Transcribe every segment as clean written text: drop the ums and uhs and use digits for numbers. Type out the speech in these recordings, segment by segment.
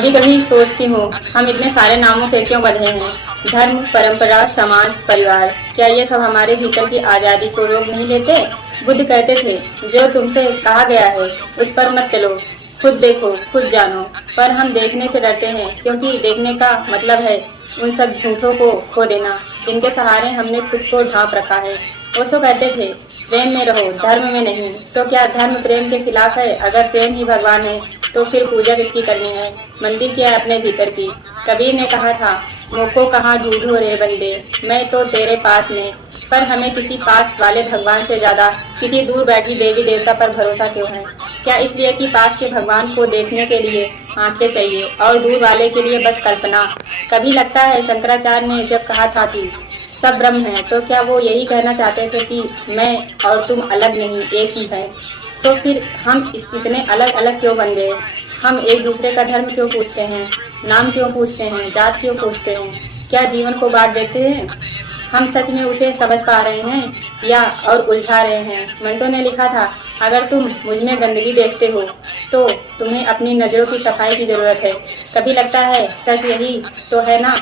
कभी कभी सोचती हूँ हम इतने सारे नामों से क्यों बंधे हैं। धर्म, परंपरा, समाज, परिवार, क्या ये सब हमारे भीतर की आज़ादी को रोक नहीं लेते। बुद्ध कहते थे, जो तुमसे कहा गया है उस पर मत चलो, खुद देखो, खुद जानो। पर हम देखने से डरते हैं, क्योंकि देखने का मतलब है उन सब झूठों को खो देना जिनके सहारे हमने खुद को ढांप रखा है। ओशो कहते थे, प्रेम में रहो, धर्म में नहीं। तो क्या धर्म प्रेम के खिलाफ है? अगर प्रेम ही भगवान है तो फिर पूजा किसकी करनी है? मंदिर क्या है अपने भीतर की? कबीर ने कहा था, मोको कहाँ ढूंढूं रे बंदे, मैं तो तेरे पास में। पर हमें किसी पास वाले भगवान से ज्यादा किसी दूर बैठी देवी देवता पर भरोसा क्यों है? क्या इसलिए कि पास के भगवान को देखने के लिए आंखें चाहिए और दूर वाले के लिए बस कल्पना? कभी लगता है शंकराचार्य ने जब कहा था कि सब ब्रह्म है, तो क्या वो यही कहना चाहते थे कि मैं और तुम अलग नहीं, एक ही है? तो फिर हम इतने अलग अलग क्यों बन गए? हम एक दूसरे का धर्म क्यों पूछते हैं, नाम क्यों पूछते हैं, जात क्यों पूछते हैं? क्या जीवन को बांट देते हैं? हम सच में उसे समझ पा रहे हैं या और उलझा रहे हैं? मंटो ने लिखा था, अगर तुम मुझ में गंदगी देखते हो तो तुम्हें अपनी नज़रों की सफाई की ज़रूरत है। कभी लगता है सच यही तो है ना,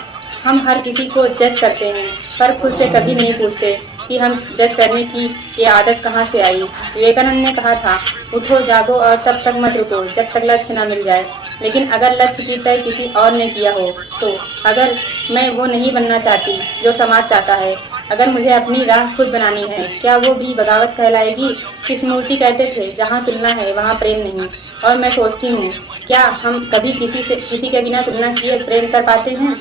हम हर किसी को जज करते हैं पर खुद से कभी नहीं पूछते कि हम जज करने की ये आदत कहाँ से आई। विवेकानंद ने कहा था, उठो जागो और तब तक मत रुको जब तक लक्ष्य न मिल जाए। लेकिन अगर लक्ष्य की तय किसी और ने किया हो तो? अगर मैं वो नहीं बनना चाहती जो समाज चाहता है, अगर मुझे अपनी राह खुद बनानी है, क्या वो भी बगावत कहलाएगी? कृष्णमूर्ति कहते थे, जहाँ तुलना है वहाँ प्रेम नहीं। और मैं सोचती हूँ, क्या हम कभी किसी के बिना तुलना किए प्रेम कर पाते हैं?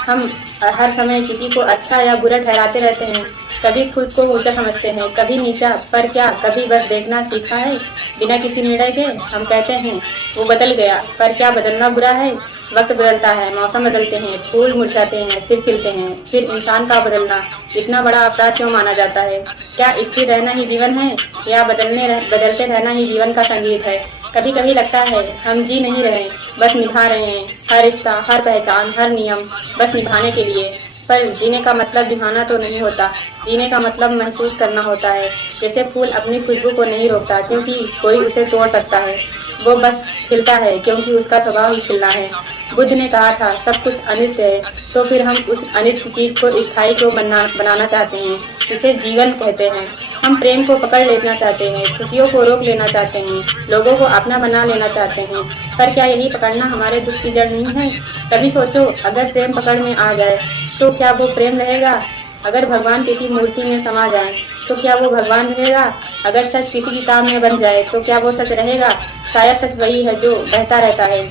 हम हर समय किसी को अच्छा या बुरा ठहराते रहते हैं, कभी खुद को ऊंचा समझते हैं, कभी नीचा। पर क्या कभी बस देखना सीखा है बिना किसी निर्णय के? हम कहते हैं वो बदल गया, पर क्या बदलना बुरा है? वक्त बदलता है, मौसम बदलते हैं, फूल मुरझाते हैं, फिर खिलते हैं। फिर इंसान का बदलना इतना बड़ा अपराध क्यों माना जाता है? क्या स्थिर रहना ही जीवन है या बदलते रहना ही जीवन का संगीत है? कभी कभी लगता है हम जी नहीं रहे, बस निभा रहे हैं हर रिश्ता, हर पहचान, हर नियम, बस निभाने के लिए। पर जीने का मतलब निभाना तो नहीं होता, जीने का मतलब महसूस करना होता है। जैसे फूल अपनी खुशबू को नहीं रोकता क्योंकि कोई उसे तोड़ सकता है, वो बस खिलता है क्योंकि उसका स्वभाव ही खिलना है। बुद्ध ने कहा था, सब कुछ अनित्य है, तो फिर हम उस अनित्य चीज को स्थायी क्यों बनाना चाहते हैं? इसे जीवन कहते हैं। हम प्रेम को पकड़ लेना चाहते हैं, खुशियों को रोक लेना चाहते हैं, लोगों को अपना बना लेना चाहते हैं। पर क्या यही पकड़ना हमारे दुख की जड़ नहीं है? कभी सोचो, अगर प्रेम पकड़ में आ जाए तो क्या वो प्रेम रहेगा? अगर भगवान किसी मूर्ति में समा जाए तो क्या वो भगवान रहेगा? अगर सच किसी किताब में बन जाए तो क्या वो सच रहेगा? शायद सच वही है जो बहता रहता है,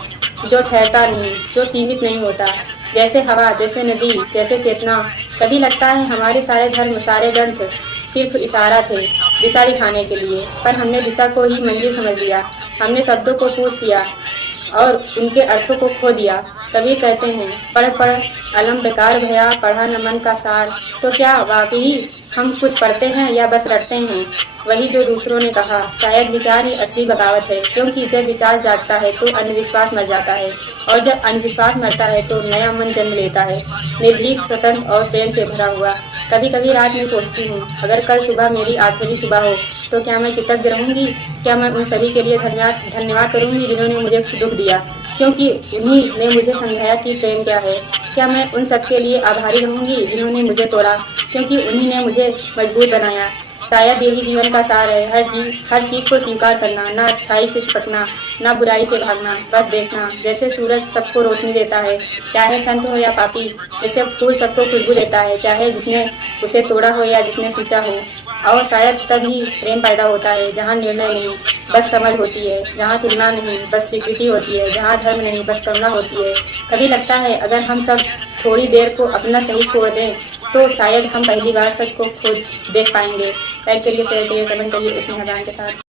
जो ठहरता नहीं, जो सीमित नहीं होता। जैसे हवा, जैसे नदी, जैसे चेतना। कभी लगता है हमारे सारे धर्म, सारे ग्रंथ सिर्फ इशारा थे दिशा दिखाने के लिए, पर हमने दिशा को ही मंजिल समझ लिया। हमने शब्दों को पूछ लिया और उनके अर्थों को खो दिया। कभी कहते हैं, पढ़ पढ़ अलम बेकार भया, पढ़ा न मन का सार। तो क्या वाकई हम कुछ पढ़ते हैं या बस रटते हैं वही जो दूसरों ने कहा? शायद विचार ही असली बगावत है, क्योंकि जब विचार जागता है तो अंधविश्वास मर जाता है, और जब अंधविश्वास मरता है तो नया मन जन्म लेता है, निर्भीक, स्वतंत्र और प्रेम से भरा हुआ। कभी कभी रात में सोचती हूँ, अगर कल सुबह मेरी आखिरी सुबह हो तो क्या मैं कृतज्ञ रहूँगी? क्या मैं उन सभी के लिए धन्यवाद करूँगी जिन्होंने मुझे दुख दिया, क्योंकि उन्हीं ने मुझे समझाया कि प्रेम क्या है? क्या मैं उन सब के लिए आभारी रहूँगी जिन्होंने मुझे तोड़ा, क्योंकि उन्हीं ने मुझे मजबूत बनाया? शायद यही जीवन का सार है, हर चीज को स्वीकार करना, ना अच्छाई से चिपकना, ना बुराई से भागना, बस देखना। जैसे सूरज सबको रोशनी देता है, चाहे संत हो या पापी। जैसे फूल सबको खुशबू देता है, चाहे जिसने उसे तोड़ा हो या जिसने सींचा हो। और शायद तभी प्रेम पैदा होता है, जहाँ निर्णय नहीं बस समझ होती है, जहाँ तुलना नहीं बस स्वीकृति होती है, जहाँ धर्म नहीं बस करुणा होती है। कभी लगता है अगर हम सब थोड़ी देर को अपना सही छोड़ दें तो शायद हम पहली बार सच को खुद देख पाएंगे। लाइक करिए, शेयर करिए, कमेंट करिए, इसमें हजान के साथ।